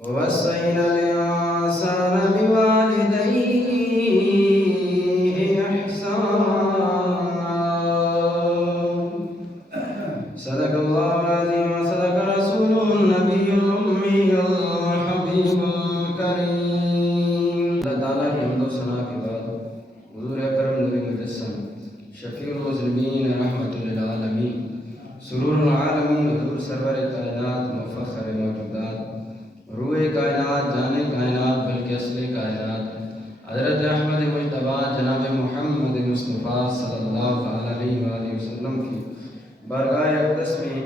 ووصينا الإنسان بوالديه إحسانا. صدق الله العظيم وصدق رسوله النبي الأمي الحبيب الكريم. اللہ تعالیٰ کی حمد و ثنا کے بعد حضور اکرم نبی مجسم شفیع المذنبین رحمت للعالمین سرور العالمین حضور سرور کائنات مفخر موجودات روح کائنات جان کائنات بلکہ اصل کائنات حضرت احمد مجتبی جناب محمد مصطفیٰ صلی اللہ علیہ وآلہ وسلم کی بارگاہ اقدس میں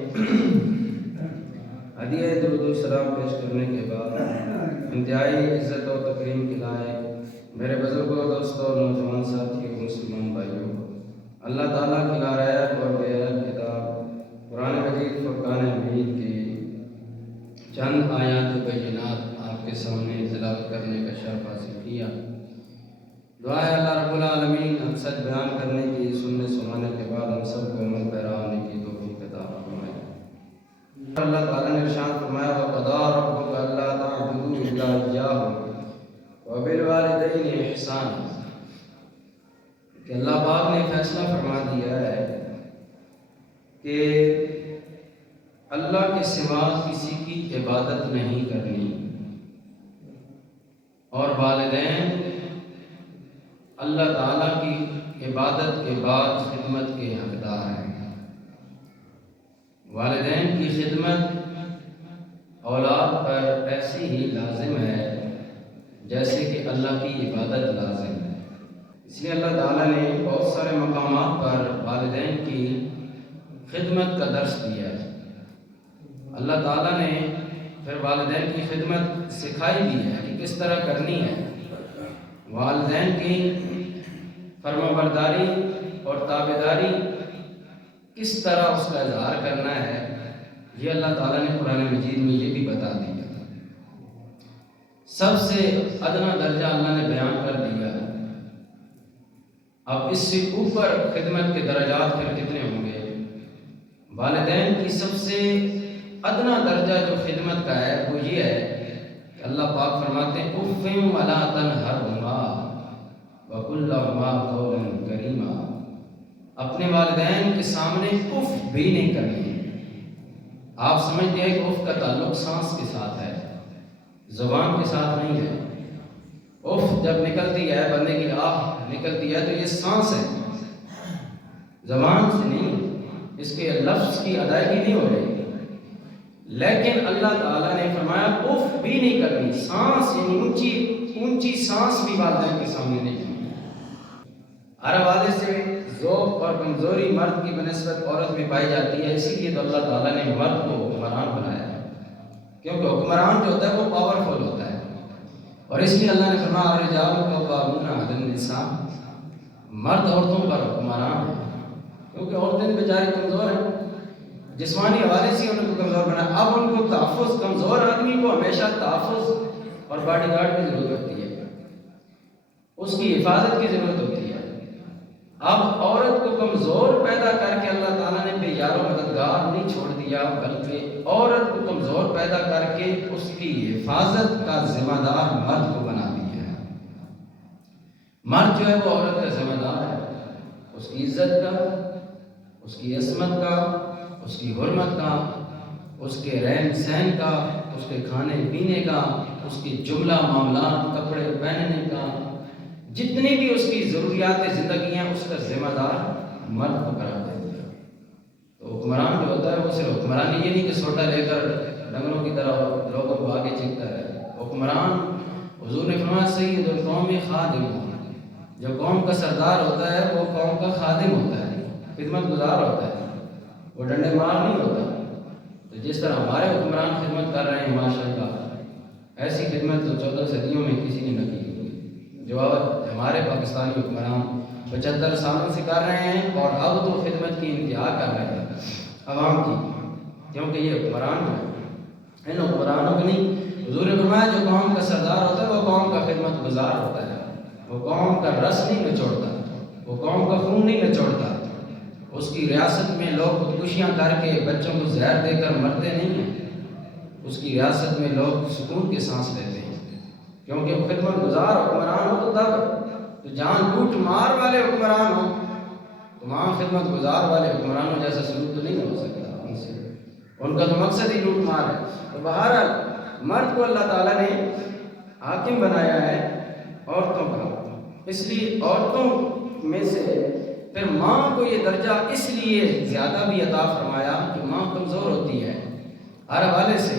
ہدیہ درود و سلام پیش کرنے کے بعد انتہائی عزت و تکریم کے لائق میرے بزرگوں دوستوں نوجوان ساتھیوں مسلمان بھائیوں، اللہ تعالیٰ کی نارائب اور بے عیب کتاب قرآن مجید فرقان حمید کی چند آیات بینات آپ کے سامنے تلاوت کرنے کا شرف حاصل کیا۔ دعا ہے اللہ رب العالمین ہم سچ بیان کرنے کی سننے سنانے کے بعد ہم سب کو عمل پیرا ہونے کی توفیق عطا فرمائے۔ اللہ تعالیٰ نے ارشاد فرمایا وَقَضَىٰ رَبُّكَ أَلَّا تَعْبُدُوا إِلَّا إِيَّاهُ وَبِالْوَالِدَيْنِ إِحْسَانًا، کہ اللہ پاک نے فیصلہ فرما دیا ہے کہ اللہ کے سوا کسی کی عبادت نہیں کرنی، اور والدین اللہ تعالیٰ کی عبادت کے بعد خدمت کے حقدار ہیں۔ والدین کی خدمت اولاد پر ایسی ہی لازم ہے جیسے کہ اللہ کی عبادت لازم ہے۔ اس لیے اللہ تعالیٰ نے بہت سارے مقامات پر والدین کی خدمت کا درس دیا ہے۔ اللہ تعالیٰ نے پھر والدین کی خدمت سکھائی بھی ہے کہ کس طرح کرنی ہے۔ والدین کی فرما برداری اور تابعداری کس طرح اس کا اظہار کرنا ہے، یہ اللہ تعالیٰ نے قرآن مجید میں یہ بھی بتا دیا۔ سب سے ادنا درجہ اللہ نے بیان کر دیا۔ اب اس سے اوپر خدمت کے درجات پھر کتنے ہوں گے؟ والدین کی سب سے ادنا درجہ جو خدمت کا ہے وہ یہ ہے کہ اللہ پاک فرماتے ہیں اُفٍ وَلَا تَنْهَرْهُمَا وَقُلْ لَهُمَا قَوْلًا كَرِيمًا، اپنے والدین کے سامنے اف بھی نہیں کرنی۔ آپ سمجھتے ہیں کہ اف کا تعلق سانس کے ساتھ ہے، زبان کے ساتھ نہیں ہے۔ اف جب نکلتی ہے، بندے کی آہ نکلتی ہے تو یہ سانس ہے، زبان سے نہیں، اس کے لفظ کی ادائیگی نہیں ہو رہی۔ لیکن اللہ تعالیٰ نے فرمایا اف بھی نہیں کرنی، سانس یعنی اونچی سانس بھی والدین کے سامنے نہیں کرنی۔ ہر حوالے سے ذوق اور کمزوری مرد کی بنسبت عورت میں پائی جاتی ہے، اسی لیے تو اللہ تعالیٰ نے مرد کو حکمران بنایا ہے، کیونکہ حکمران جو ہوتا ہے وہ پاورفل ہوتا ہے۔ اور اس لیے اللہ نے فرمایا الرجال قوامون علی النساء، مرد عورتوں پر حکمران ہے، کیونکہ عورتیں بیچاری کمزور ہیں، جسمانی حوالے سے ان کو کمزور بنایا۔ اب ان کو تحفظ، کمزور آدمی کو ہمیشہ تحفظ اور باڈی گارڈ کی ضرورت ہوتی ہے، اس کی حفاظت کی ضرورت ہوتی ہے۔ اب عورت کو کمزور پیدا کر کے اللہ تعالیٰ نے بے یار و مددگار نہیں چھوڑ دیا، بلکہ عورت کو کمزور پیدا کر کے اس کی حفاظت کا ذمہ دار مرد کو بنا دیا ہے۔ مرد جو ہے وہ عورت کا ذمہ دار ہے، اس کی عزت کا، اس کی عصمت کا، اس کی حرمت کا، اس کے رہن سہن کا، اس کے کھانے پینے کا، اس کی جملہ معاملات، کپڑے پہننے کا، جتنی بھی اس کی ضروریات زندگی ہیں، اس کا ذمہ دار مرد کو قرار دے دیا۔ تو حکمران جو ہوتا ہے وہ صرف حکمرانی یہ نہیں کہ سوٹا لے کر ڈنگروں کی طرح لوگوں کو آگے چلتا ہے۔ حکمران حضور نے فرمایا سید القوم خادم، جو قوم کا سردار ہوتا ہے وہ قوم کا خادم ہوتا ہے، خدمت گزار ہوتا ہے، وہ ڈنڈے مار نہیں ہوتا۔ تو جس طرح ہمارے حکمران خدمت کر رہے ہیں ماشاءاللہ، ایسی خدمت تو 14 صدیوں میں کسی نے نہ کی ہوئی، جو ہمارے پاکستانی حکمران 75 سالوں سے کر رہے ہیں، اور اب تو خدمت کی انتہا کر رہے ہیں عوام کی، کیونکہ یہ حکمران ہے۔ ان حکمرانوں کو نہیں، حضور نے فرمایا جو قوم کا سردار ہوتا ہے وہ قوم کا خدمت گزار ہوتا ہے، وہ قوم کا رس نہیں نچوڑتا، وہ قوم کا خون نہیں نچوڑتا۔ اس کی ریاست میں لوگ خودکشیاں کر کے بچوں کو زہر دے کر مرتے نہیں ہیں، اس کی ریاست میں لوگ سکون کے سانس لیتے ہیں، کیونکہ وہ خدمت گزار حکمران ہو تو تب، تو جان لوٹ مار والے حکمران ہو تو وہاں خدمت گزار والے حکمرانوں جیسا سلوک تو نہیں ہو سکتا ان سے، ان کا تو مقصد ہی لوٹ مار ہے۔ تو بہرحال مرد کو اللہ تعالیٰ نے حاکم بنایا ہے عورتوں پر، اس لیے عورتوں میں سے پھر ماں کو یہ درجہ اس لیے زیادہ بھی عطا فرمایا کہ ماں کمزور ہوتی ہے ہر حوالے سے،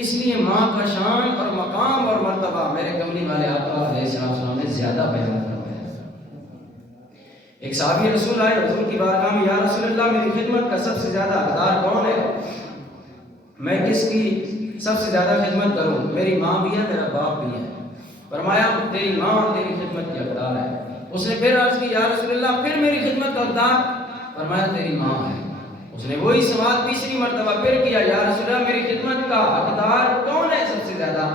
اس لیے ماں کا شان اور مقام اور مرتبہ میرے کملی والے آقا علیہ السلام نے زیادہ بیان فرمایا۔ ایک صحابی رسول آئے حضور کی بارگاہ میں، یا رسول اللہ میری خدمت کا سب سے زیادہ حقدار کون ہے؟ میں کس کی سب سے زیادہ خدمت کروں؟ میری ماں بھی ہے، میرا باپ بھی ہے۔ فرمایا تیری ماں تیری خدمت کی حقدار ہے۔ اس نے پھر عرض کی یا رسول اللہ پھر میری خدمت کا حقدار؟ فرمایا تیری ماں ہے۔ اس نے وہی سوال تیسری مرتبہ پھر کیا، یا رسول اللہ میری خدمت کا حقدار کون ہے سب سے زیادہ؟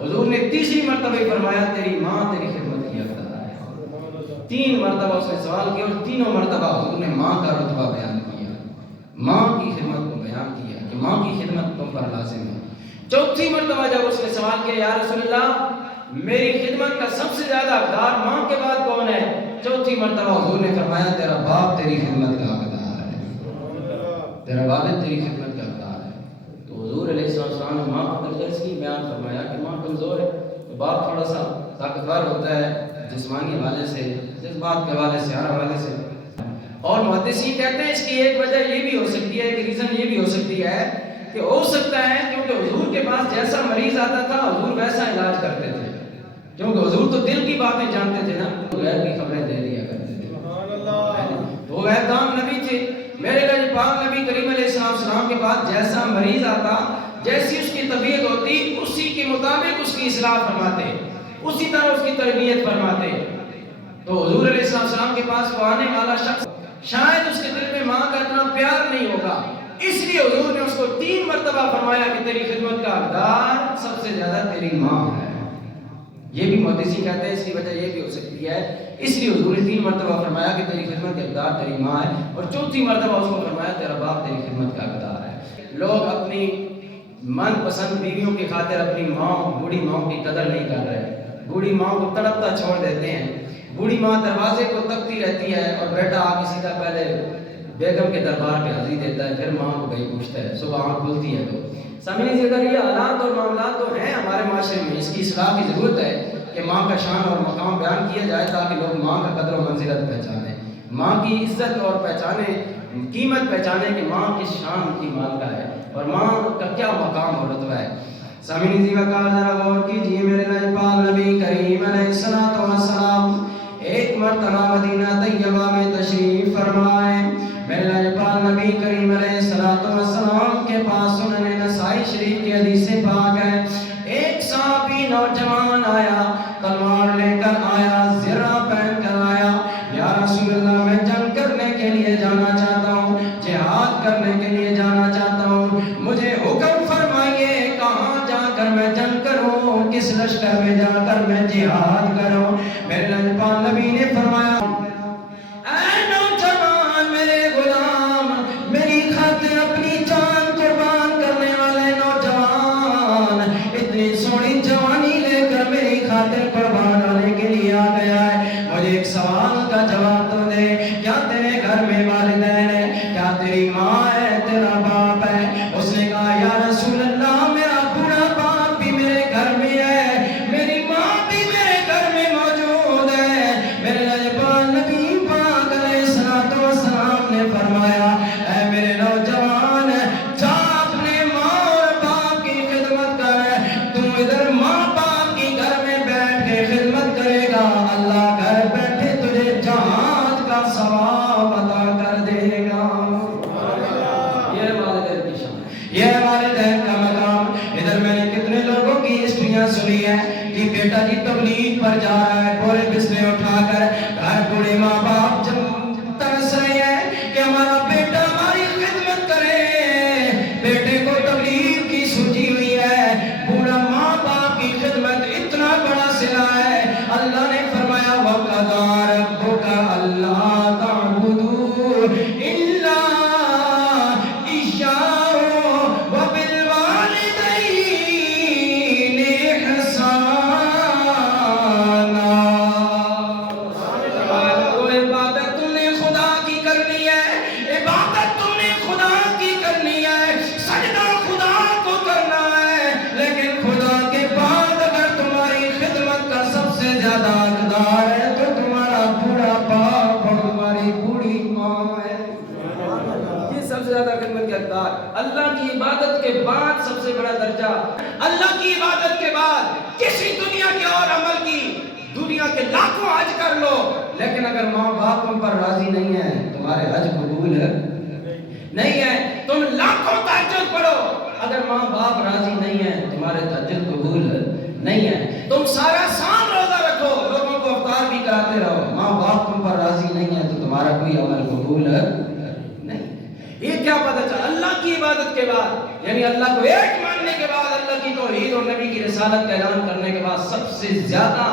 حضور نے تیسری مرتبہ ہی فرمایا تیری ماں تیری خدمت کی حقدار ہے۔ تین مرتبہ اس نے سوال کیا اور تینوں مرتبہ حضور نے ماں کا رتبہ بیان کیا، ماں کی خدمت کو بیان کیا کہ ماں کی خدمت تم پر لازم ہے۔ چوتھی مرتبہ جب اس نے سوال کیا یا رسول اللہ میری خدمت کا سب سے زیادہ حقدار ماں کے بعد کون ہے؟ چوتھی مرتبہ حضور نے فرمایا تیرا باپ تیری خدمت کا حقدار ہے، تیرا والد تیری خدمت کا حقدار ہے۔ تو حضور علیہ السلام نے ماں کو درجہ اس لیے بیان فرمایا کہ ماں کمزور ہے، تو باپ تھوڑا سا طاقتور ہوتا ہے جسمانی حوالے سے، جذبات کے حوالے سے، ہر حوالے سے۔ اور محدثین کہتے ہیں اس کی ایک وجہ یہ بھی ہو سکتی ہے، ایک ریزن یہ بھی ہو سکتی ہے کہ ہو سکتا ہے کیونکہ حضور کے پاس جیسا مریض آتا تھا حضور ویسا علاج کرتے تھے، کیونکہ حضور تو دل کی باتیں جانتے تھے نا، غیب کی خبریں دے دیا کرتے تھے، وہ غیب دان نبی تھے۔ میرے نبی پاک نبی کریم علیہ السلام کے پاس جیسا مریض آتا، جیسی اس کی طبیعت ہوتی، اسی کے مطابق اس کی اصلاح فرماتے، اسی طرح اس کی تربیت فرماتے۔ تو حضور علیہ السلام کے پاس وہ آنے والا شخص شاید اس کے دل میں ماں کا اتنا پیار نہیں ہوگا، اس لیے حضور نے اس کو 3 مرتبہ فرمایا کہ تیری خدمت کا حقدار سب سے زیادہ تیری ماں ہے۔ یہ بھی محدثین کہتے ہیں اس کی وجہ یہ بھی ہو سکتی ہے، اس لیے حضور نے 3 مرتبہ فرمایا کہ تیری خدمت کا حقدار تیری ماں ہے، اور چوتھی مرتبہ اس کو فرمایا تیرا باپ تیری خدمت کا حقدار ہے۔ لوگ اپنی من پسند بیویوں کی خاطر اپنی ماں، بوڑھی ماں کی قدر نہیں کر رہے، بوڑھی ماں کو تڑپتا چھوڑ دیتے ہیں۔ بوڑھی ماں دروازے کو تکتی رہتی ہے اور بیٹا آ کے سیدھا پہلے بیگم کے دربار پہ حاضری دیتا ہے، پھر ماں کو کہیں پوچھتا ہے، صبح آنکھ کھلتی ہے تو سامنے سے اگر یہ حالات اور معاملات تو ہیں ہمارے معاشرے میں، اس کی اصلاح کی ضرورت ہے کہ ماں کا شان اور مقام بیان کیا جائے تاکہ لوگ ماں کا قدر و منزلت پہچانیں، ماں کی عزت اور پہچانیں، قیمت پہچانیں کہ ماں کی شان کی مالکہ ہے اور ماں کا کیا مقام اور رتبہ ہے۔ سامعین جی وقار ذرا غور کیجیے، میرے نبی پاک نبی کریم علیہ السلام ایک مرتبہ مدینہ طیبہ میں تشریف فرمائے۔ میرے نبی پاک نبی کریم علیہ السلام کے پاس سنن نسائی شریف کی حدیث پاک ہے، ایک صحابی نوجوان آیا، تلوار لے کر آیا، زرہ پہن کر آیا، یا رسول اللہ میں جنگ کرنے کے لیے جانا چاہتا ہوں، جہاد کرنے کے لیے جانا چاہتا ہوں، مجھے حکم فرمائیے کہاں جا کر میں جنگ کروں، کس لشکر میں جا کر میں جہاد کروں۔ میرے نبی پاک نبی نے فرمایا اے نوجوان میرے غلام، میری خاطر اپنی جان قربان کرنے والے نوجوان، اتنی سونی جوانی لے کر میری خاطر قربان ہونے کے لیے آ گیا ہے، مجھے ایک سوال کا جواب تو دے، کیا تیرے گھر میں والدین ہے؟ کیا تیری ماں ہے؟ تیرا باپ ہے؟ اس نے کہا یا رسول اللہ میرا بوڑھا باپ بھی میرے گھر میں ہے، میری ماں بھی میرے گھر میں موجود ہے۔ میرے نبی پاک علیہ السلام نے فرمایا اے میرے نوجوان، جا اپنے ماں اور باپ کی خدمت کر، تو ادھر ماں باپ کی گھر میں بیٹھ کے خدمت کرے گا، اللہ گھر بیٹھے تجھے جہاد کا ثواب عطا کر دے گا۔ یہ والدین کی شان، یہ والدین کا مقام۔ ادھر میں نے کتنے لوگوں کی ہسٹریاں سنی ہے کہ بیٹا جی تبلیغ پر جا رہا ہے، پورے بسترے اٹھا کر، گھر بوڑھے ماں باپ ترس رہے ہیں کہ ہمارا بیٹا ہماری خدمت کرے، بیٹے کو تبلیغ کی سوچی ہوئی ہے، بوڑھا ماں باپ کی خدمت اتنا بڑا صلہ ہے۔ اللہ نے فرمایا وَقَضَىٰ رَبُّكَ أَلَّا تَعْبُدُوا إِلَّا إِيَّاهُ وَبِالْوَالِدَيْنِ عبادت کے بعد سب سے بڑا درجہ، اللہ کی عبادت کے بعد کسی دنیا کے اور عمل کی، دنیا کے لاکھوں حج کر لو لیکن اگر ماں باپ تم پر راضی نہیں ہے تمہارے حج قبول نہیں ہے. تم لاکھوں تہجد پڑھو اگر ماں باپ راضی نہیں ہے تمہارے تہجد قبول نہیں ہے. تم سارا سال روزہ رکھو، لوگوں کو افطار بھی کراتے رہو، ماں باپ تم پر راضی نہیں ہے تو تمہارا کوئی عمل قبول نہیں. یہ کیا پتہ چلا؟ اللہ کی عبادت کے بعد، یعنی اللہ کو ایک ماننے کے بعد، اللہ کی توحید اور نبی کی رسالت کا اعلان کرنے کے بعد سب سے زیادہ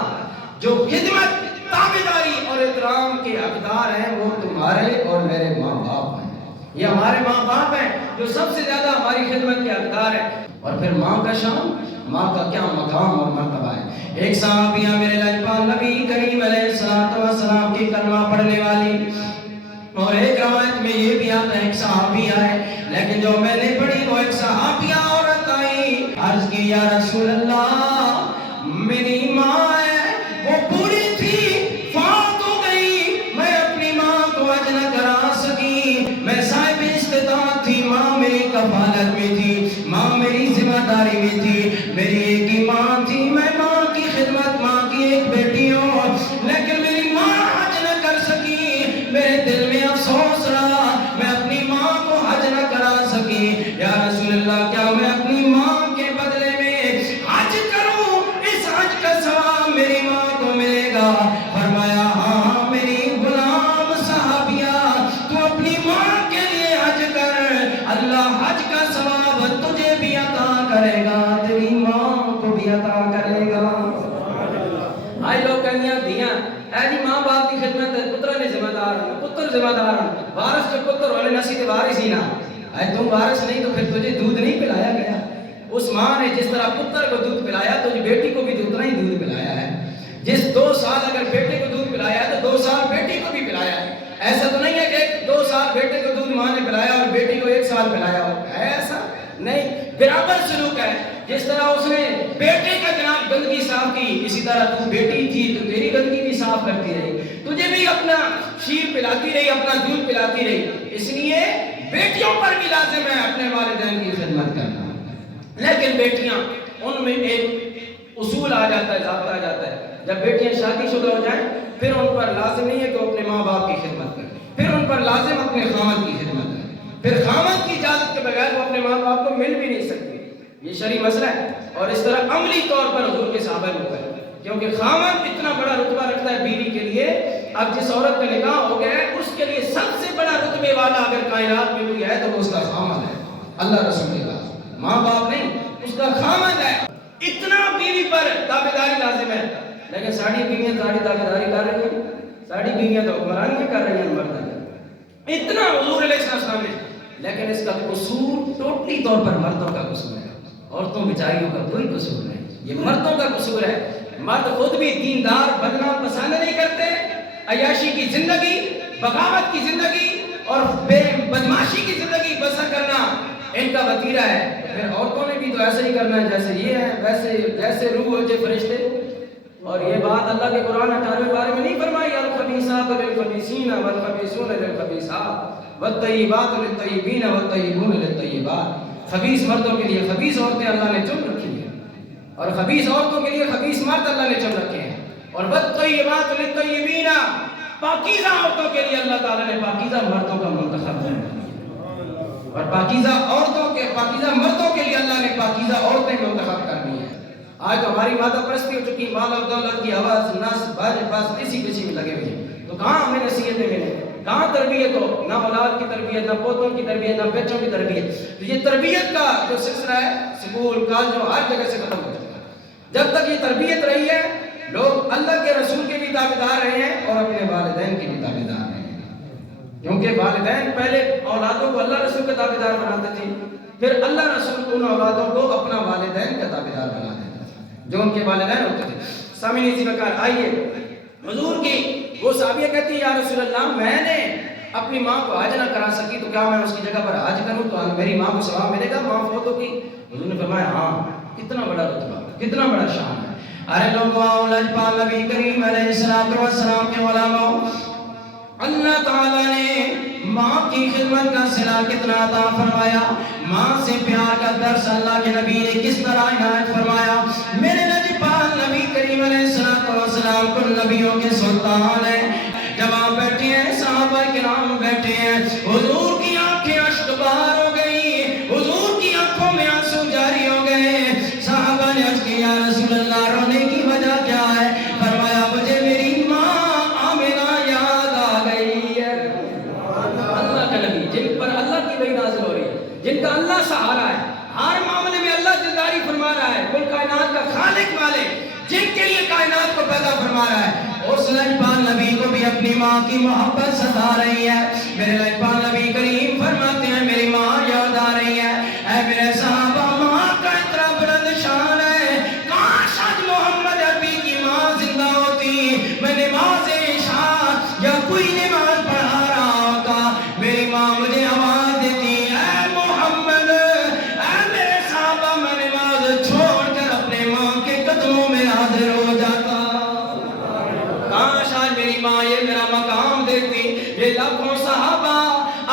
جو خدمت، تابعداری اور احترام کے حقدار ہیں وہ تمہارے اور میرے ماں باپ ہیں. یہ ہمارے ماں باپ ہیں جو سب سے زیادہ ہماری خدمت کے حقدار ہیں. اور پھر ماں کا شان، ماں کا کیا مقام اور مرتبہ ہے. ایک صحابیہ میرے لاجپال نبی کریم علیہ الصلوۃ والسلام کی کلمہ پڑھنے والی، اور ایک روایت میں یہ بھی آتا ہے ایک صحابیہ ہے، لیکن جو میں نے پڑھی وہ ایک صحابیہ عورت آئی، عرض کی یا رسول اللہ میری ماں ہے وہ بوڑھی تھی، فوت ہو گئی، میں اپنی ماں کو حج نہ کرا سکی، میں صاحب استطاعت تھی، ماں میری کفالت میں تھی، ماں میری ذمہ داری میں تھی، میری ایک ہی ماں تھی، میں ماں کی خدمت، ماں کی ایک بیٹی ہوں، لیکن میری ماں حج نہ کر سکی، میرے دل میں افسوس رہا، میں اپنی ماں کو حج نہ کرا سکی. یا رسول اللہ کیا میں اپنی ماں کے بدلے میں حج کروں؟ اس حج کا ثواب میری ماں کو ملے گا؟ فرمایا ہاں میری غلام صحابیہ، تو اپنی ماں کے لیے حج کر، اللہ حج کا ثواب تجھے بھی عطا کرے گا، تیری ماں کو بھی عطا کرے گا. آج لوگ کہنے ہیں دیاں اے جی ماں باپ کی خدمت پتر نے ذمہ دار ہے، پتر ذمہ دار ہے، وارث کے پتر ہونے نصیب وارث ہی نہ. اے تم وارث نہیں تو پھر تجھے دودھ نہیں پلایا گیا. اس ماں نے جس طرح پتر کو دودھ پلایا تجھے بیٹی کو بھی اتنا ہی دودھ پلایا ہے. جس 2 سال اگر بیٹے کو دودھ پلایا ہے تو 2 سال بیٹی کو بھی پلایا ہے. ایسا تو نہیں ہے کہ 2 سال بیٹے کو دودھ ماں نے پلایا اور بیٹی کو 1 سال پلایا ہو، ہے ایسا نہیں. برابر سلوک ہے. جس طرح اس نے بیٹے کا جناب گندگی صاف کی، اسی طرح تو بیٹی تھی تو تیری گندگی بھی صاف کرتی رہی، تجھے بھی اپنا شیر پلاتی رہی، اپنا دودھ پلاتی رہی. اس لیے بیٹیوں پر بھی لازم ہے اپنے والدین کی خدمت کرنا. لیکن بیٹیاں ان میں ایک اصول آ جاتا ہے، ضابطہ آ جاتا ہے، جب بیٹیاں شادی شدہ ہو جائیں پھر ان پر لازم نہیں ہے کہ وہ اپنے ماں باپ کی خدمت کریں، پھر ان پر لازم اپنے خاوند کی خدمت کریں. پھر خاوند کی اجازت کے بغیر وہ اپنے ماں باپ کو مل بھی نہیں سکتی. یہ شرعی مسئلہ ہے اور اس طرح عملی طور پر حضور کے صحابہ نے کہا کیونکہ خاوند اتنا بڑا رتبہ رکھتا ہے بیوی کے لیے. اب جس عورت کا نکاح ہو گیا ہے اس کے لیے سب سے بڑا رتبے والا اگر کائنات میں کوئی ہے تو وہ اس کا خاوند ہے. اللہ رسول کے بعد ماں باپ نہیں، اس کا خاوند ہے. اتنا بیوی پر تابعداری لازم ہے. لیکن ساڑھی بیویاں ساڑھی تابعداری کر رہی ہیں، ساڑھی بیویاں تو حکمرانیاں کر رہی ہیں مرد اتنا حضور علیہ السلام نے. لیکن اس کا قصور ٹوٹلی طور پر مردوں کا قصور ہے، عورتوں بیچاریوں کا کوئی قصور نہیں. یہ مردوں کا قصور ہے. مرد خود بھی دیندار بننا پسند نہیں کرتے، عیاشی کی زندگی، بغاوت کی زندگی اور بے بدماشی کی زندگی بسر کرنا ان کا وتیرہ ہے. تو پھر عورتوں نے بھی تو ایسے ہی کرنا ہے جیسے یہ ہے، ویسے جیسے روح ہوتے فرشتے. اور یہ بات اللہ کے قرآن 18ویں بارے میں نہیں فرمائی الخبیثات للخبیثین والخبیثون للخبیثات والطیبات للطیبین والطیبون للطیبات. خبیث مردوں کے لیے خبیث عورتیں اللہ نے چن رکھی ہیں اور خبیث عورتوں کے لیے خبیث مرد اللہ نے چن رکھے ہیں. اور والطیبات للطیبین، پاکیزہ عورتوں کے لیے اللہ تعالیٰ نے پاکیزہ مردوں کا منتخب کیا، اور پاکیزہ عورتوں کے پاکیزہ مردوں کے لیے اللہ نے پاکیزہ عورتیں منتخب کر دی ہیں. آج تو ہماری مادہ پرستی ہو چکی، مال اور دولت کی آواز نس باج بس اسی میں لگے ہوئے ہیں. تو کہاں ہمیں نصیحتیں ملیں، کہاں تربیت ہو؟ نہ اولاد کی تربیت، نہ پوتوں کی تربیت، نہ بچوں کی تربیت. تو یہ تربیت کا جو سلسلہ ہے سکول کالجوں ہر جگہ سے ختم ہو چکا ہے. جب تک یہ تربیت رہی ہے لوگ اللہ کے رسول کے بھی تابعدار رہے ہیں اور اپنے والدین کے بھی تابعدار رہے ہیں. کیونکہ والدین پہلے اولادوں کو اللہ رسول کا تابعدار بناتے تھے، پھر اللہ رسول ان اولادوں کو اپنا والدین کا تابعدار بنا دیتے تھے جو ان کے والدین ہوتے تھے. سامعین اسی وقت آئیے حضور کی وہ صحابیہ کہتی ہے یا رسول اللہ میں نے اپنی ماں کو حج نہ کرا سکی تو کیا میں اس کی جگہ پر حج کروں تو میری ماں کو ثواب ملے گا ماں فوت ہوگی؟ حضور نے فرمایا ہاں. کتنا بڑا رتبہ، کتنا بڑا شان ہے. ارے لوگوں آؤ لاجپال نبی کریم علیہ السلام کے علماء، اللہ تعالیٰ نے ماں کی خدمت کا صلہ کتنا عطا فرمایا، ماں سے پیار کا درس اللہ کے نبی نے کس طرح عنایت فرمایا۔ میرے لجپال نبی کریم علیہ السلام کل نبیوں کے سلطان ہیں۔ جب آپ بیٹھے ہیں، صحابہ کرام بیٹھے ہیں، حضور کی آنکھیں اشک بار ہو گئی، حضور کی آنکھوں میں آنسو جاری ہو گئے۔ صحابہ نے عرض کیا، یا رسول اللہ رونے کی وجہ کیا ہے؟ فرمایا مجھے میری ماں آمنہ یاد آ گئی ہے۔ اللہ کا نبی جن پر اللہ کی وحی نازل ہو رہی ہے، جن کا اللہ سہارا ہے، ہر معاملے میں اللہ جلداری فرما رہا ہے، کل کائنات کا خالق مالک، جن کے لیے کائنات کو پیدا فرما رہا ہے، اس لجپال نبی کو بھی اپنی ماں کی محبت ستا رہی ہے۔ میرے لجپال نبی کریم فرماتے ہیں میری ماں یاد آ رہی ہے۔ اے میرے صحابہ، ماں کا اتنا بلند شان ہے، کاش آج محمد عربی کی ماں زندہ ہوتی، میں نماز عشاء یا کوئی نماز پڑھا رہا ہوتا، میری ماں مجھے آواز دیتی، اے محمد، اے میرے صحابہ، میں نماز چھوڑ کر اپنے ماں کے قدموں میں حاضر ہو جاتا۔ کاش آج میری ماں یہ میرا مقام دیتی۔ یہ لاکھوں صحابہ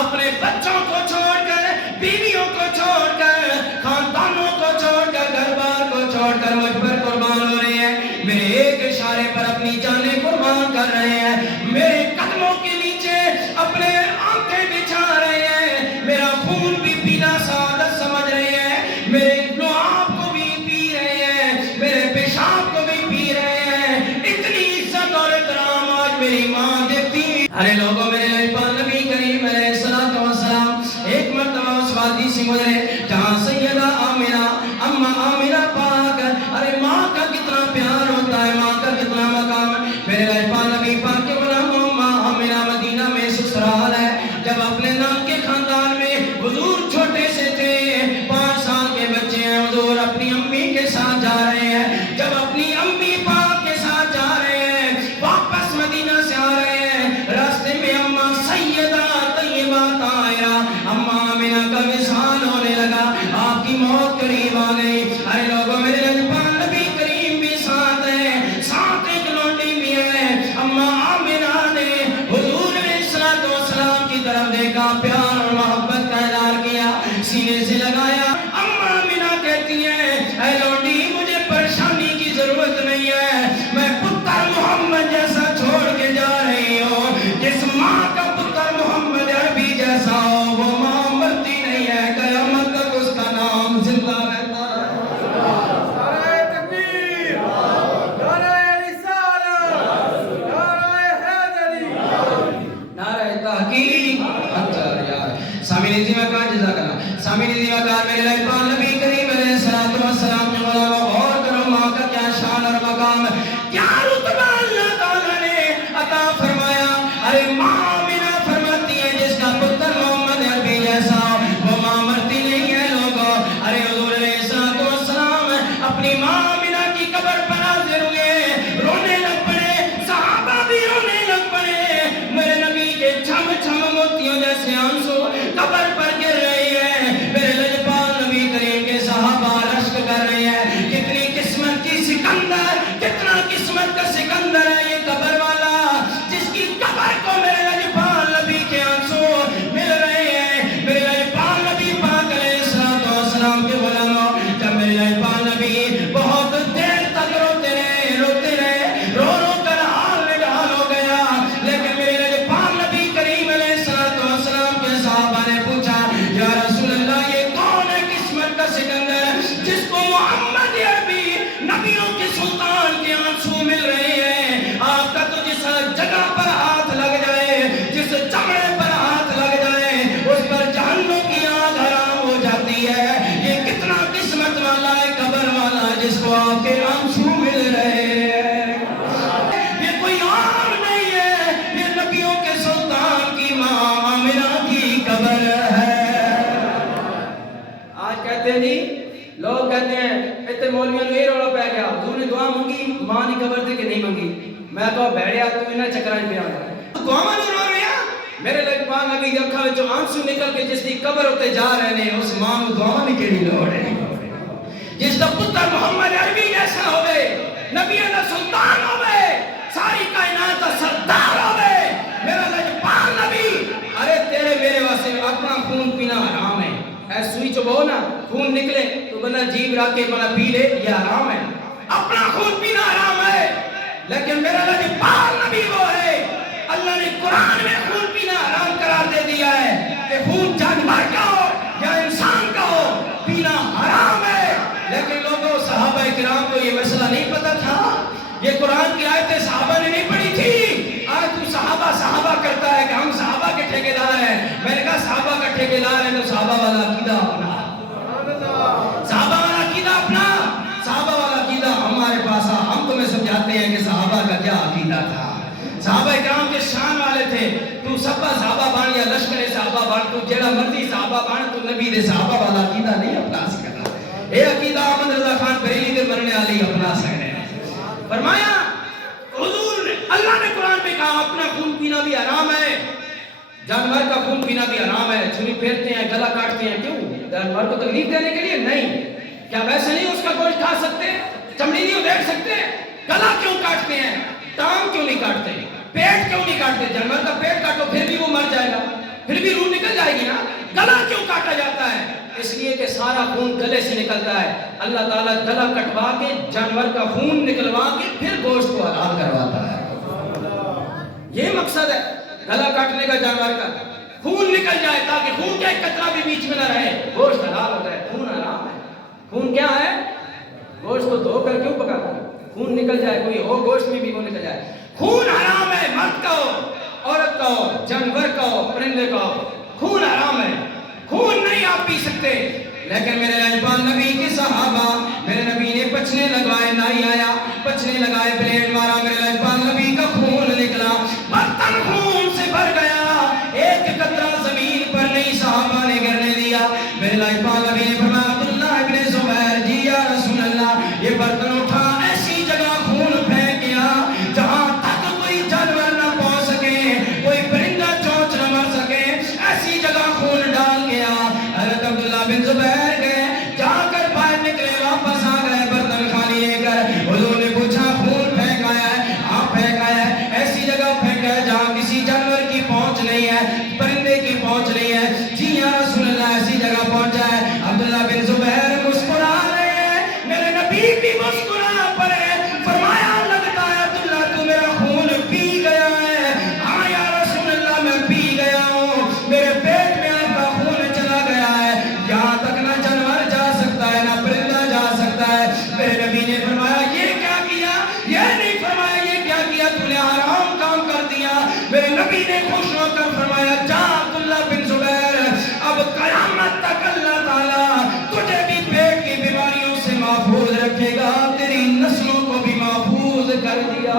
اپنے بچوں کو چھوڑ کر، بیویوں کو چھوڑ کر، خاندانوں کو چھوڑ کر، گھر بار کو چھوڑ کر مجھ پر قربان ہو رہے ہیں، میرے ایک اشارے پر اپنی جانیں قربان کر رہے ہیں، میرے قدموں کے نیچے اپنے آنکھیں بچھا رہے ہیں، میرا خون بھی پینا سعادت سمجھ رہے ہیں، میرے لعاب کو بھی پی رہے ہیں، میرے پیشاب کو بھی پی رہے ہیں۔ اتنی عزت اور احترام آج میری ماں دیتی۔ ارے لوگوں، میرے لجپال نبی کریم علیہ السلام ایک مرتبہ اس وادی سے گزرے جہاں سیدہ آمنہ، اماں آمنہ پاک، ارے ماں کا کتنا پیار ہوتا ہے، ماں کا کتنا مقام ہے۔ میرے لجپال نبی پاک کے غلاموں، ماں آمنہ مدینہ میں سسرال ہے۔ جب اپنے نام کے خاندان میں حضور چھوٹے سے تھے، 5 سال کے بچے ہیں، حضور اپنی امی کے ساتھ جا رہے ہیں۔ جب اپنی امی پاک کے ساتھ جا رہے ہیں، واپس مدینہ سے آ رہے ہیں، راستے میں اماں سیدہ طیبہ طاہرہ اماں آمنہ کا وصال ہونے لگا، آپ کی موت قریب آ گئی۔ ارے لوگوں، میرے لجپال نبی کریم بھی ساتھ ہیں، ساتھ ایک لونڈی بھی ہے۔ اماں آمنہ نے حضور علیہ السلام کی طرف دیکھا، پیار اور محبت کا اظہار کیا، سینے سے لگایا۔ اماں آمنہ کہتی ہیں، اے لونڈی، مجھے پریشانی کی ضرورت نہیں ہے، میں پتر محمد جیسا چھوڑ کے جا رہی ہوں۔ جس ماں کا پتر محمد عربی جیسا ہو، وہ ماں مرتی نہیں ہے، قیامت تک اس کا نام زندہ رہتا ہے۔ نعرہ تکبیر، نعرہ رسالت، نعرہ حیدری، نعرہ تحقیق۔ اچھا یار، سامعین عظیم اکرام، جزاک اللہ۔ سامعین عظیم اکرام، میرے لجپال نبی کریم علیہ السلام کے غلاموں، غور کرو ماں کا کیا شان اور مقام ہے، کیا رتبہ اللہ تعالیٰ نے عطا فرمایا۔ ارے ماں آمنہ فرماتی ہے جس کا پتر محمد عربی جیسا ہو، وہ ماں مرتی نہیں ہے لوگوں۔ ارے حضور علیہ السلام اپنی ماں آمنہ کی قبر پر حاضر ہوئے، رونے لگ پڑے، صحابہ بھی رونے لگ پڑے، میرے نبی کے چھم چھم موتیوں جیسے آنسو قبر پر گر رہے ہیں۔ میرے لجپال نبی کریم کے صحابہ رشک کر رہے ہیں، کتنی قسمت کی سکندر، کتنا قسمت کا سکندر ہے یہ قبر والا، جس کی قبر کو میرے لجپال نبی کے آنسو مل رہے ہیں۔ میرے لجپال نبی پاک علیہ السلام کے غلاموں، جب میرے لجپال نبی بہت دیر تک روتے رہے، رو رو کر حال نڈال ہو گیا، لیکن میرے لجپال نبی کریم علیہ السلام کے صحابہ نے پوچھا، یا رسول اللہ، یہ کون ہے قسمت کا سکندر جس کو محمد عربی نبیوں کے سلطان کے آنسو مل رہے ہیں؟ آپ کا تو جس جگہ پر ہاتھ لگ جائے، جس چمڑے پر ہاتھ لگ جائے، اس پر جہنم کی آگ حرام ہو جاتی ہے۔ یہ کتنا قسمت والا ہے قبر والا جس کو آپ کے آنسو مل رہے ہیں۔ یہ کوئی عام نہیں ہے، یہ نبیوں کے سلطان کی ماں آمنہ کی قبر ہے۔ آج کہتے ہیں جی، لوگ کہتے ہیں اتنے مولویوں نے یہ رولا پہ گیا، حضور نے دعا مانگی، ماں نہیں قبر دے کہ نہیں مانگی؟ میں کہا بھیڑیا تو انہیں چکرائیں پہ آ گیا، دعا نہیں رو رہے ہیں؟ میرے لجپال نبی دی اکھاں وچوں آنسو نکل کے جس دی قبر ہوتے جا رہے ہیں، اس ماں نوں دعا نہیں کیڑی لوڑ ہے؟ جس دا پتر محمد عربی جیسا ہوئے، نبیوں دا سلطان ہوئے، ساری کائنات دا سردار ہوئے، میرا لجپال نبی، ارے خون نکلے تو بندہ جیب رکھ کے بندہ پی لے، یہ حرام ہے، اپنا خون پینا حرام ہے۔ لیکن میرا لاجواب نبی وہ ہے، اللہ نے قرآن میں خون پینا حرام قرار دے دیا ہے کہ خون جانور کا ہو یا انسان کا ہو پینا حرام ہے۔ لیکن لوگوں صحابہ کرام کو یہ مسئلہ نہیں پتا تھا، یہ قرآن کی آیتیں صحابہ نے نہیں پڑھی تھی۔ آج تو صحابہ کرتا ہے کہ ہم صحابہ کے ٹھیکیدار ہیں۔ میں نے کہا صحابہ کا ٹھیکیدار ہے تو صحابہ والا عقیدہ اپنا، صحابہ والا عقیدہ اپنا، صحابہ والا عقیدہ ہمارے پاس آ، ہم تمہیں سمجھاتے ہیں کہ صحابہ کا کیا عقیدہ تھا۔ صحابہ کرام کے شان والے تھے، تو سبا صحابہ بان یا لشکر صحابہ بان، تو جیڑا مرضی صحابہ بان، تو نبی دے صحابہ والا عقیدہ نہیں اپنا سکتا۔ اے عقیدہ احمد رضا خان بریلی دے مرنے والی اپنا سکتے ہیں۔ فرمایا حضور نے، اللہ نے قرآن میں کہا اپنا خون پینا بھی حرام ہے، جانور کا خون پینا بھی حرام ہے۔ چھری پھیرتے ہیں، گلا کاٹتے ہیں، کیوں؟ جانور کو تکلیف دینے کے لیے نہیں، کیا ویسے نہیں اس کا گوشت کھا سکتے، چمڑی نہیں ادھیڑ سکتے؟ گلا کیوں کاٹتے ہیں، ٹانگ کیوں نہیں کاٹتے، پیٹ کیوں نہیں کاٹتے؟ جانور کا پیٹ کاٹو پھر بھی وہ مر جائے گا، پھر بھی روح نکل جائے گی نا۔ گلا کیوں کاٹا جاتا ہے؟ اس لیے کہ سارا خون گلے سے نکلتا ہے، اللہ تعالیٰ گلا کٹوا کے جانور کا خون نکلوا کے پھر گوشت کو حلال کرواتا ہے۔ یہ مقصد ہے گلا کاٹنے کا، جانور کا خون نکل جائے تاکہ خون کا ایک قطرہ بھی بیچ میں نہ رہے، گوشت حلال ہو جائے۔ خون حرام ہے، خون کیا ہے؟ گوشت کو دھو کر کیوں پکاتا ہے؟ خون نکل جائے، کوئی ہو گوشت میں بھی وہ نکل جائے۔ خون حرام ہے، مرد کا ہو، عورت کا ہو، جانور کا ہو، پرندے کا ہو، خون حرام ہے، خون نہیں آپ پی سکتے۔ لیکن میرے لاجواب نبی کے صحابہ، میرے نبی نے پچھنے لگائے، نائی آیا پچھنے لگائے، بلیڈ مارا، میرے لاجواب نبی کا خون نکلا، برتن خون سے بھر گیا، ایک قطرہ زمین پر نہیں صحابہ نے گرنے دیا۔ میرے لاجواب نبی نے فرمایا عبداللہ ابن زبیر جی یا رسول اللہ، یہ برتن اٹھا ایسی جگہ خون پھینک گیا جہاں تک کوئی جانور نہ پہنچ سکے، کوئی پرندہ چونچ نہ مر سکے، ایسی جگہ خون ڈال گیا۔ حضرت عبداللہ بن زبیر گئے، جا کر باہر نکلے، واپس آ گئے برتن خالی لے کر۔ حضور نے پوچھا خون پھینک آیا ہے؟ ہاں پھینک آیا ہے۔ ایسی جگہ پھینکا ہے جہاں کسی جانور کی پہنچ نہیں ہے، پرندے کی پہنچ نہیں ہے؟ جی یا رسول اللہ ایسی جگہ پہنچا ہے۔ عبداللہ بن زبیر مسکرا رہے ہیں، میرے نبی بھی مسکرا پڑے، فرمایا لگتا ہے عبداللہ تو میرا خون پی گیا ہے۔ ہاں یا رسول اللہ میں پی گیا ہوں، میرے پیٹ میں آپ کا خون چلا گیا ہے، یہاں تک نہ جانور جا سکتا ہے نہ پرندہ جا سکتا ہے۔ میرے نبی نے فرمایا یہ کیا کیا؟ یہ نہیں فرمایا یہ کیا کیا، تو نے حرام کام کر دیا۔ میرے نبی نے خوش ہو کر فرمایا جا عبداللہ بن زبیر، اب قیامت تک اللہ تعالیٰ تجھے بھی پیٹ کی بیماریوں سے محفوظ رکھے گا، تیری نسلوں کو بھی محفوظ کر دیا۔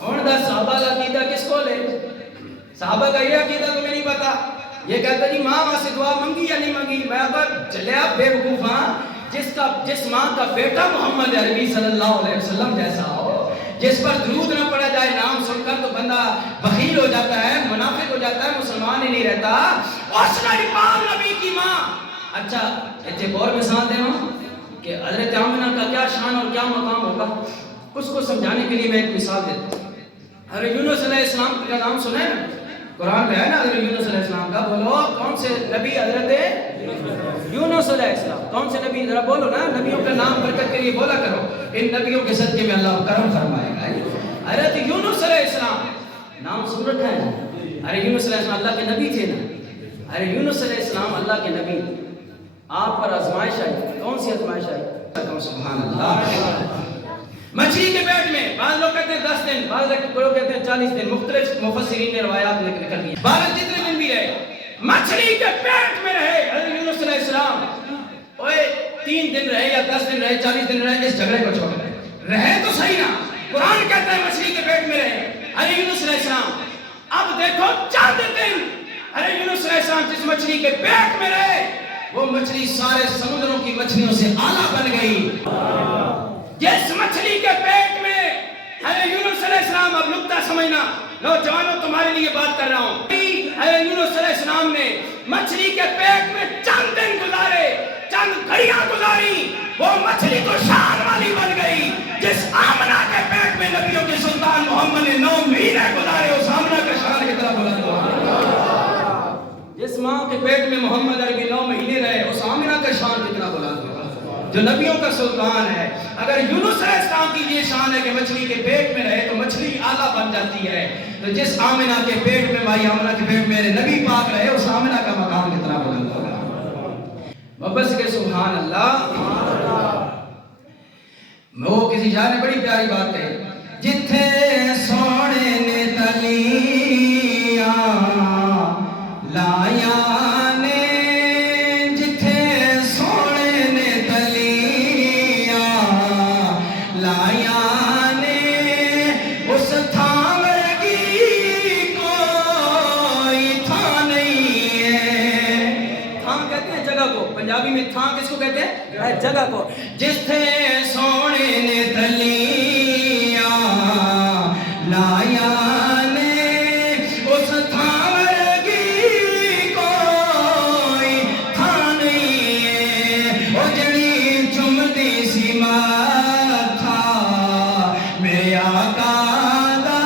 اور دا صحابہ کا عقیدہ کس کو لے؟ صحابہ کا یہ عقیدہ تمہیں نہیں پتا؟ یہ کہتا جی ماں سے دعا منگی یا نہیں منگی؟ میں اگر چلیا بے وقوفاں، جس ماں کا بیٹا محمد عربی صلی اللہ علیہ وسلم جیسا ہو، جس پر درود نہ پڑا جائے نام سن کر تو بندہ بخیل ہو جاتا ہے، منافق ہو جاتا ہے، مسلمان ہی نہیں رہتا۔ اس لاجواب نبی کی ماں، اچھا ایک اور مثال دے رہا ہوں کہ حضرت آمنہ کا کیا شان اور کیا مقام ہوگا، اس کو سمجھانے کے لیے میں ایک مثال دیتا ہوں۔ حضرت یونس علیہ السلام کا نام سنا ہے نا، قرآن میں ہے نا حضرت یونس علیہ السلام کا، بولو کون سے نبی؟ حضرت یونس علیہ السلام، کون سے نبی؟ ذرا بولو نا، نبیوں کا نام برکت کے لیے بولا کرو، ان نبیوں کے صدقے میں اللہ کرم فرمائے گا۔ حضرت یونس علیہ السلام نام سن رکھا ہے نا، حضرت یونس علیہ السلام اللہ کے نبی تھے نا، حضرت یونس علیہ السلام اللہ کے نبی، آپ پر آزمائش آئی، کون سی آزمائش آئی؟ سبحان اللہ۔ مچھلی کے پیٹ میں، بعض لوگ کہتے ہیں 10 دن، بعض لوگ کہتے ہیں 40 دن، مختلف مفسرین نے روایات نکل دی، بعض جتنے دن بھی رہے مچھلی کے پیٹ میں رہے حضرت یونس علیہ السلام، اوے 3 دن رہے یا 10 دن رہے 40 دن رہے، اس جھگڑے کو چھوڑ رہے تو صحیح نا، قرآن کہتا ہے مچھلی کے پیٹ میں رہے حضرت یونس علیہ السلام۔ اب دیکھو 4 دن حضرت یونس علیہ السلام جس مچھلی کے پیٹ میں رہے، وہ مچھلی سارے سمندروں کی مچھلیوں سے اعلیٰ بن گئی۔ جس مچھلی کے پیٹ میں حضرت یونس علیہ السلام، اب نکتہ سمجھنا نوجوانوں تمہارے لیے بات کر رہا ہوں، حضرت یونس علیہ السلام نے مچھلی کے پیٹ میں چند دن گزارے، چند گھڑیاں گزاری، وہ مچھلی تو شان والی بن گئی۔ جس آمنہ کے پیٹ میں نبیوں کے سلطان محمد نے 9 مہینے گزارے، اس آمنہ کا شان کی طرح بلند ہوا۔ جس ماں کے پیٹ میں محمد عربی 9 مہینے جو نبیوں کا سلطان ہے. اگر یونس علیہ السلام کی یہ شان ہے کہ مچھلی کے پیٹ میں رہے تو مچھلی آلہ بن جاتی ہے، تو جس آمنہ کے پیٹ میں، مائی آمنہ کے پیٹ میں میرے نبی پاک رہے، اس آمنہ کا مقام کتنا بلند ہوگا. بس کے سبحان اللہ. وہ کسی شاعر نے بڑی پیاری بات ہے، جتھے سونے نے تلیاں لایا نے، جتھے سونے نے تلیاں لایا نے، اس تھان ورگی کوئی تھان نہیں ہے. تھان کہتے ہیں جگہ کو، پنجابی میں تھان کس کو کہتے ہیں؟ جگہ کو. جتھے سونے نے تلیاں لایا نے، اس تھان ورگی کوئی تھان نہیں ہے. وہ جڑی چمتی سی ماتھا میرے آقا دا،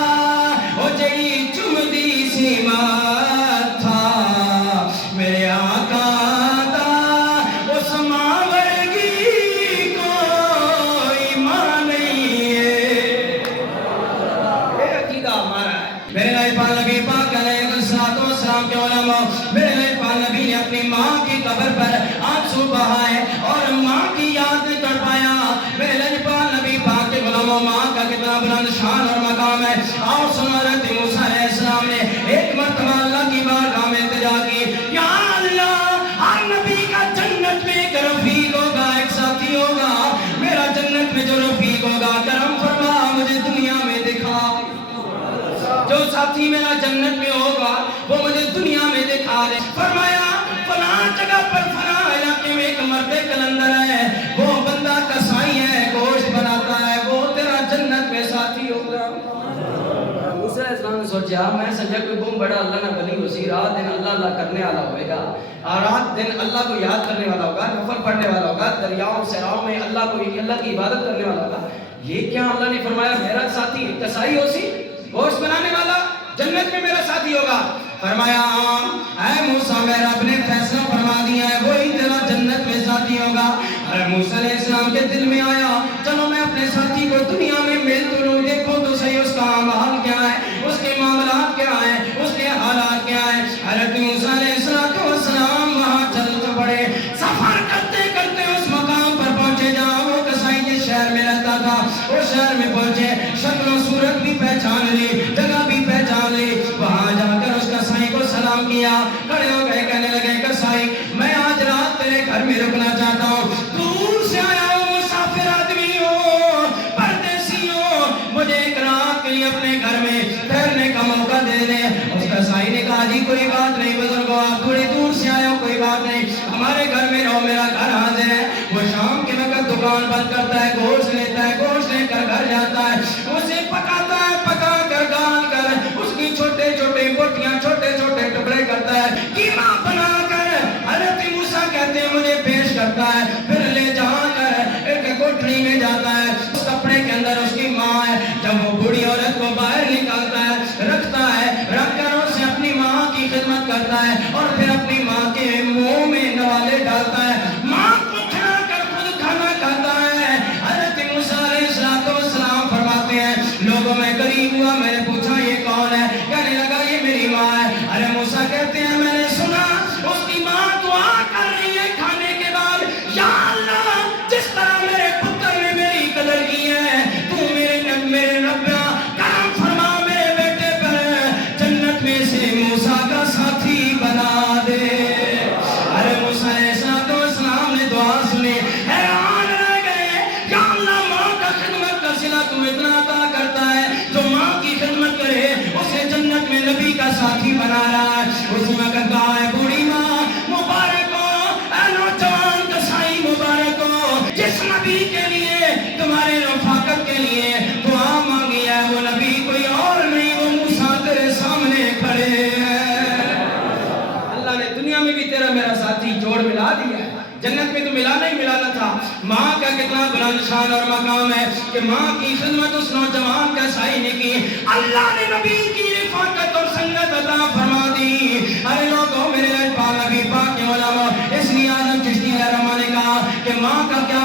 وہ جڑی چمتی سی ماتھا میرے آقا دا، اس ماں ورگی کوئی ماں نہیں ہے. یہ عقیدہ ہمارا ہے. میرے نبی پاک نبی پاک علیہ الصلوۃ والسلام کے علماء، میرے نبی پاک نبی نے اپنی ماں کی قبر پر آنسو بہائے اور ماں کی یاد میں تڑپایا. میرے نبی پاک نبی پاک کے علماء، ماں کا کتنا بلند شان اور مقام ہے. اور سنو، حضرت موسیٰ علیہ السلام نے ایک مرتبہ اللہ کی بارگاہ میں التجا کی، یا اللہ، ہر نبی کا جنت میں ایک رفیق ہوگا، ایک ساتھی ہوگا. میرا جنت میں جو رفیق ہوگا، کرم فرما مجھے دنیا میں دکھا. جو ساتھی میرا جنت میں ہوگا وہ مجھے دنیا میں دکھا دے. فرمایا فلاں جگہ پر فلاں علاقے میں ایک مرد کلندر ہے، وہ بندہ کسائی ہے، گوشت بناتا ہے، وہ تیرا جنت میں ساتھی ہوگا. موسیٰ علیہ السلام نے سوچا، میں سمجھا کوئی بہت بڑا اللہ نہ بلی اسی رات دن اللہ اللہ کرنے والا ہوئے گا، اور رات دن اللہ کو یاد کرنے والا ہوگا، نفل پڑھنے والا ہوگا، دریاؤں صحراؤں میں اللہ کی عبادت کرنے والا ہوگا. یہ کیا اللہ نے فرمایا میرا ساتھی کسائی ہو سی، گوشت بنانے والا، جنت میں میرا ساتھی ہوگا. فرمایا اے موسیٰ، میں رب نے فیصلہ فرما دیا ہے، وہی تیرا جنت میں ساتھی ہوگا. ارے موسیٰ علیہ السلام کے دل میں آیا، چلو میں اپنے ساتھی کو دنیا میں مل تو لوں، دیکھو تو صحیح اس کا حال کیا ہے، اس کے معاملات کیا ہیں، اس کے حالات کیا ہیں. حضرت موسیٰ علیہ السلام وہاں چل پڑے. سفر کرتے کرتے اس مقام پر پہنچے جہاں وہ کسائی جس شہر میں رہتا تھا، اس شہر میں پہنچے. شکل و صورت بھی پہچان لی، جگہ بھی پہچان لی. وہاں جا کر اس کسائی کو سلام کیا، کھڑے ہو گئے، کہنے لگے کسائی، میں آج رات تیرے گھر میں رکنا چاہتا ہوں. دور سے آیا ہوں، مسافر آدمی ہوں، پردیسی ہوں، مجھے ایک رات کے لیے اپنے گھر میں ٹھہرنے کا موقع دے دیں. اس کسائی نے کہا جی کوئی بات نہیں بزرگو، آپ تھوڑی دور سے آئے ہو، کوئی بات نہیں، ہمارے گھر میں رہو، میرا گھر حاضر ہے. وہ شام کے وقت دکان بند کرتا ہے، گوشت لیتا ہے، گوشت لے کر گھر جاتا ہے، اسے پکاتا ہے، پکا کر ڈال کر اس کی چھوٹے چھوٹے بوٹیاں، چھوٹے چھوٹے ٹکڑے کرتا ہے، قیمہ بنا کر حضرت موسیٰ کہتے ہیں مجھے پیش کرتا ہے. پھر لے جا کر ایک کوٹری میں جاتا ہے، اس کپڑے کے اندر اس کی ماں ہے. جب وہ بوڑھی عورت کو باہر نکالتا ہے، رکھتا ہے، رکھ کر اسے اپنی ماں کی خدمت کرتا ہے اور پھر اپنی ماں کے منہ میں نوالے ڈالتا ہے. ماں کو کھلا کر خود کھانا کھاتا ہے. حضرت موسیٰ علیہ السلام فرماتے ہیں لوگوں میں قریب ہوا، میں نے پوچھا یہ کون ہے؟ کہنے لگا یہ میری ماں ہے. ارے موسیٰ کہتے ہیں میں نے سنا اس کی ماں دعا کر رہی ہے کھانے کے بعد، یا اللہ جس طرح میرے پتر نے میری قدر کی ہے، تو میرے رب کرم فرما میرے بیٹے پر، جنت میں سے موسیٰ کا ساتھی بنا دے. ارے موسیٰ علیہ السلام نے دعا سنی، حیران رہ گئے، یا اللہ ماں کا خدمت کا صلہ تو اتنا عطا کرتا ہے، جو ماں کی خدمت کرے اسے جنت میں نبی کا ساتھی بنا رہا ہے. اسی وقت کہا ہے بوڑھی ماں مبارک ہو، اے نوجوان کسائی مبارک ہو، جس نبی کے لیے تمہارے رفاقت کے لیے دعا مانگی ہے وہ نبی کوئی اور نہیں، وہ موسیٰ تیرے سامنے کھڑے ہیں. اللہ نے دنیا میں بھی تیرا میرا ساتھی جوڑ ملا دیا ہے، جنت میں تو ملا نہیں ملانا تھا. ماں کا کتنا بلند شان اور مقام ہے کہ ماں کی خدمت اس نوجوان کسائی نے کی، اللہ نے نبی کی رفاقت اور سنگت عطا فرما دی. ارے لوگوں میرے پاک نبی پاک کے علماء، اس لیے اعظم چشتی رحمہ نے کہا کہ ماں کا کیا